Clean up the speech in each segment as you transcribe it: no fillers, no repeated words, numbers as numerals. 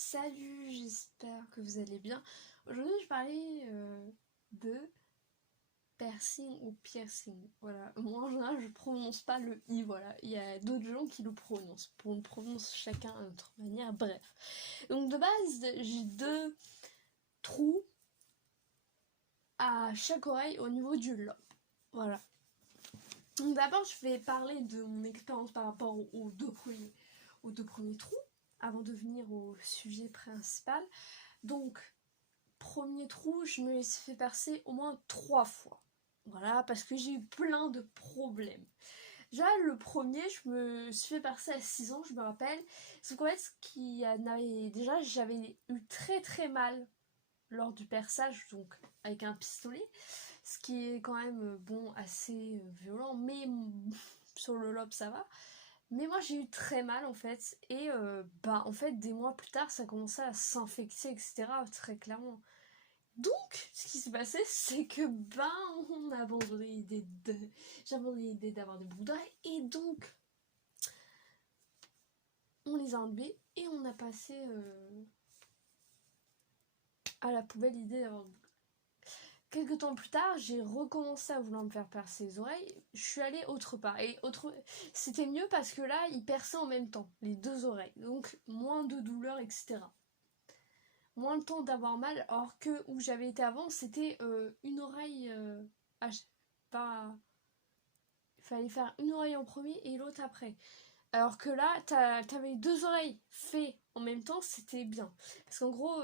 Salut, j'espère que vous allez bien. Aujourd'hui, je parlais de piercing ou piercing. Voilà, moi en général, je prononce pas le i. Voilà, il y a d'autres gens qui le prononcent. On le prononce chacun à notre manière. Bref. Donc, de base, j'ai deux trous à chaque oreille au niveau du lobe. Voilà. Donc, d'abord, je vais parler de mon expérience par rapport aux deux premiers trous avant de venir au sujet principal. Donc, premier trou, je me suis fait percer au moins 3 fois. Voilà, parce que j'ai eu plein de problèmes. Déjà, le premier, je me suis fait percer à 6 ans, je me rappelle. Sauf qu'en fait, déjà, j'avais eu très très mal lors du perçage, donc avec un pistolet. Ce qui est quand même, bon, assez violent, mais sur le lobe, ça va. Mais moi j'ai eu très mal en fait et en fait des mois plus tard ça commençait à s'infecter etc très clairement. Donc ce qui s'est passé c'est que on a abandonné l'idée j'ai abandonné l'idée d'avoir des boucles d'oreilles et donc on les a enlevés et on a passé à la poubelle l'idée d'avoir des boucles. Quelques temps plus tard, j'ai recommencé à vouloir me faire percer les oreilles. Je suis allée autre part. C'était mieux parce que là, ils perçaient en même temps, les deux oreilles. Donc, moins de douleur, etc. Moins de temps d'avoir mal. Alors que où j'avais été avant, c'était une oreille. Pas... Il fallait faire une oreille en premier et l'autre après. Alors que là, t'avais deux oreilles faites en même temps, c'était bien. Parce qu'en gros,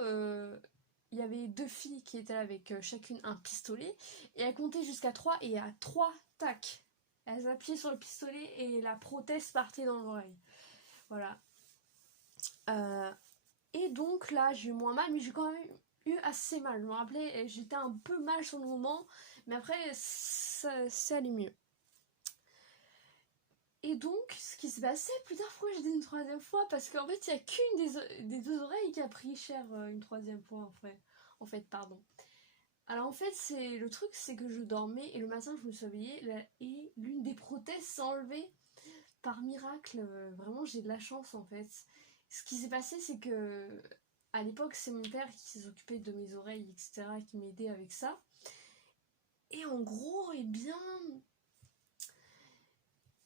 il y avait deux filles qui étaient là avec chacune un pistolet. Et elles comptaient jusqu'à 3 et à 3 tac. Elles appuyaient sur le pistolet et la prothèse partait dans l'oreille. Voilà. Et donc là, j'ai eu moins mal, mais j'ai quand même eu assez mal. Je me rappelais, j'étais un peu mal sur le moment, mais après, ça allait mieux. Et donc, ce qui s'est passé plus tard, pourquoi j'ai dit une troisième fois? Parce qu'en fait, il n'y a qu'une des deux oreilles qui a pris cher une troisième fois, en fait, pardon. Alors en fait, le truc, c'est que je dormais et le matin, je me suis réveillée et l'une des prothèses s'est enlevée par miracle. Vraiment, j'ai de la chance, en fait. Ce qui s'est passé, c'est que à l'époque, c'est mon père qui s'occupait de mes oreilles, etc., qui m'aidait avec ça. Et en gros, eh bien,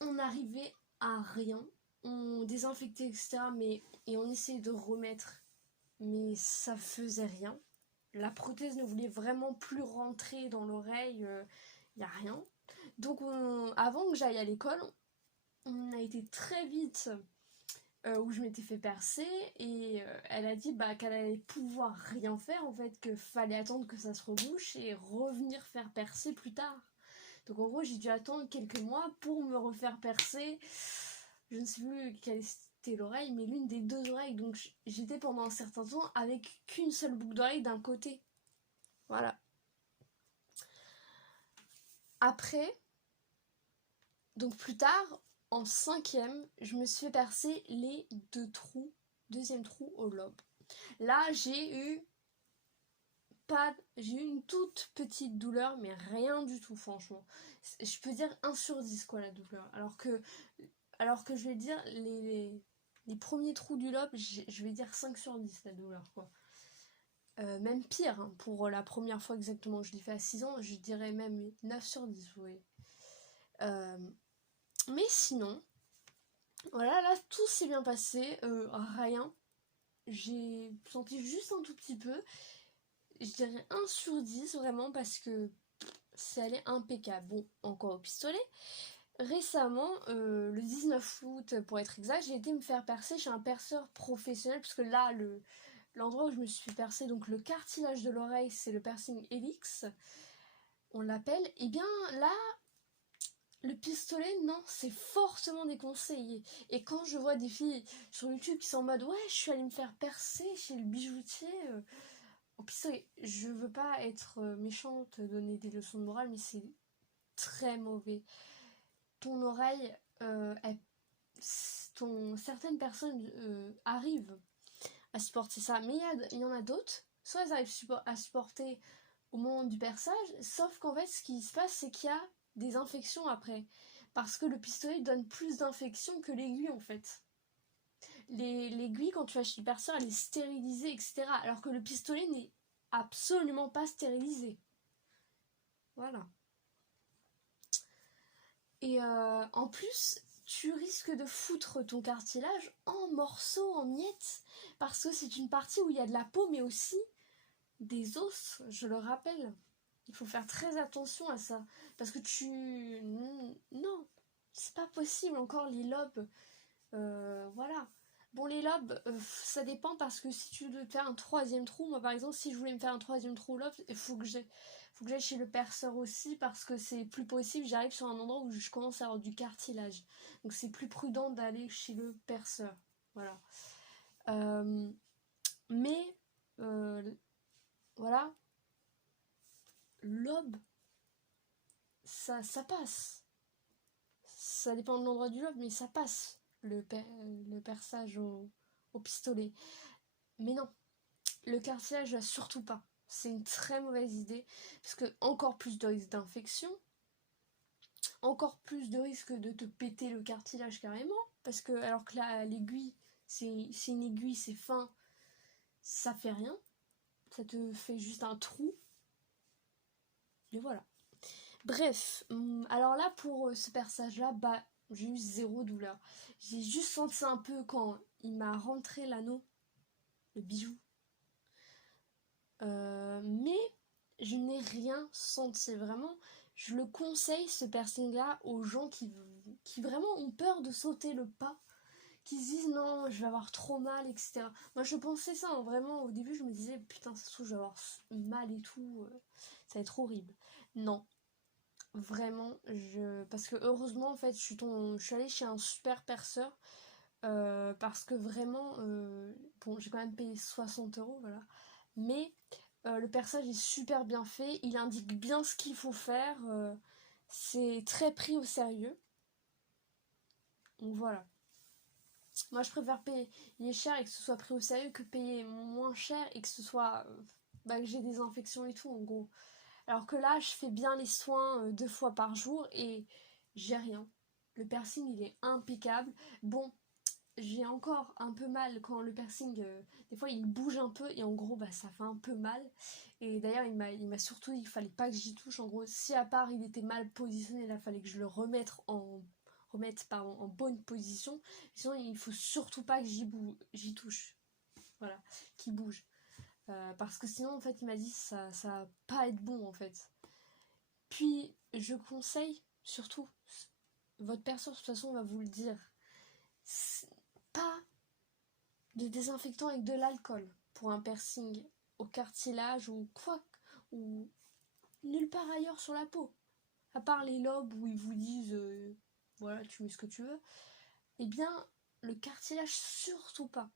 on arrivait à rien. On désinfectait, etc. Et on essayait de remettre, mais ça faisait rien. La prothèse ne voulait vraiment plus rentrer dans l'oreille, il n'y a rien. Donc avant que j'aille à l'école, on a été très vite où je m'étais fait percer et elle a dit qu'elle allait pouvoir rien faire en fait, qu'il fallait attendre que ça se rebouche et revenir faire percer plus tard. Donc en gros j'ai dû attendre quelques mois pour me refaire percer. Je ne sais plus quelle était l'oreille, mais l'une des deux oreilles. Donc j'étais pendant un certain temps avec qu'une seule boucle d'oreille d'un côté. Voilà. Après, donc plus tard, en cinquième, je me suis fait percer les deuxième trou au lobe. Là, j'ai eu une toute petite douleur, mais rien du tout, franchement. Je peux dire 1 sur 10, quoi, la douleur. Alors que je vais dire, les premiers trous du lobe, je vais dire 5 sur 10, la douleur, quoi. Même pire, hein, pour la première fois exactement, je l'ai fait à 6 ans, je dirais même 9 sur 10, vous voyez. Mais sinon, voilà, là, tout s'est bien passé, rien. J'ai senti juste un tout petit peu. Je dirais 1 sur 10, vraiment, parce que c'est allé impeccable. Bon, encore au pistolet. Récemment, le 19 août, pour être exact, j'ai été me faire percer chez un perceur professionnel, parce que là, l'endroit où je me suis fait percer, donc le cartilage de l'oreille, c'est le piercing helix, on l'appelle. Et bien là, le pistolet, non, c'est fortement déconseillé. Et quand je vois des filles sur YouTube qui sont en mode ouais, je suis allée me faire percer chez le bijoutier au pistolet, je veux pas être méchante, donner des leçons de morale, mais c'est très mauvais. Ton oreille, certaines personnes arrivent à supporter ça, mais il y en a d'autres, soit elles arrivent à supporter au moment du perçage, sauf qu'en fait, ce qui se passe, c'est qu'il y a des infections après. Parce que le pistolet donne plus d'infections que l'aiguille, en fait. l'aiguille, quand tu vas chez le perceur, elle est stérilisée, etc. Alors que le pistolet n'est absolument pas stérilisé. Voilà. Et en plus, tu risques de foutre ton cartilage en morceaux, en miettes, parce que c'est une partie où il y a de la peau, mais aussi des os, je le rappelle. Il faut faire très attention à ça, parce que non, c'est pas possible, encore les lobes, voilà. Bon, les lobes, ça dépend, parce que si tu veux te faire un troisième trou, moi par exemple, si je voulais me faire un troisième trou au lobe, il faut que j'aille chez le perceur aussi, parce que c'est plus possible, j'arrive sur un endroit où je commence à avoir du cartilage. Donc c'est plus prudent d'aller chez le perceur. Voilà. Mais, voilà, lobe, ça passe. Ça dépend de l'endroit du lobe, mais ça passe, le perçage au pistolet. Mais non, le cartilage, surtout pas. C'est une très mauvaise idée, parce que encore plus de risque d'infection, encore plus de risque de te péter le cartilage carrément, parce que alors que là, l'aiguille, c'est une aiguille, c'est fin, ça fait rien, ça te fait juste un trou. Et voilà. Bref, alors là, pour ce perçage-là, bah, j'ai eu 0 douleur. J'ai juste senti un peu quand il m'a rentré l'anneau, le bijou. Mais je n'ai rien senti. Vraiment, je le conseille, ce piercing-là, aux gens qui vraiment ont peur de sauter le pas, qui se disent non, je vais avoir trop mal, etc. Moi, je pensais ça, hein, vraiment, au début, je me disais putain, ça se trouve, je vais avoir mal et tout, ça va être horrible. Non, vraiment, parce que heureusement, en fait, je suis allée chez un super perceur, parce que vraiment, bon, j'ai quand même payé 60 €, voilà. Mais le perçage est super bien fait, il indique bien ce qu'il faut faire, c'est très pris au sérieux. Donc voilà. Moi, je préfère payer cher et que ce soit pris au sérieux que payer moins cher et que ce soit que j'ai des infections et tout, en gros. Alors que là, je fais bien les soins 2 fois par jour et j'ai rien. Le piercing, il est impeccable. Bon, j'ai encore un peu mal quand le piercing, des fois, il bouge un peu et en gros, bah, ça fait un peu mal. Et d'ailleurs, il m'a surtout dit qu'il fallait pas que j'y touche. En gros, si à part il était mal positionné, là, il fallait que je le remette en bonne position. Sinon, il faut surtout pas que j'y touche. Voilà, qu'il bouge. Parce que sinon, en fait, il m'a dit ça va pas être bon, en fait. Puis, je conseille, surtout, votre personne, de toute façon, va vous le dire, pas de désinfectant avec de l'alcool pour un piercing au cartilage ou quoi, ou nulle part ailleurs sur la peau. À part les lobes où ils vous disent, voilà, tu mets ce que tu veux. Eh bien, le cartilage, surtout pas.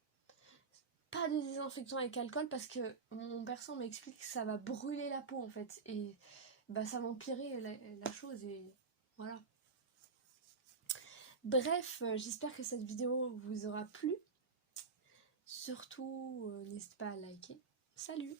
Pas de désinfectant avec alcool, parce que mon perso m'explique que ça va brûler la peau en fait, et bah ça va empirer la chose, et voilà. Bref, j'espère que cette vidéo vous aura plu. Surtout, n'hésitez pas à liker. Salut!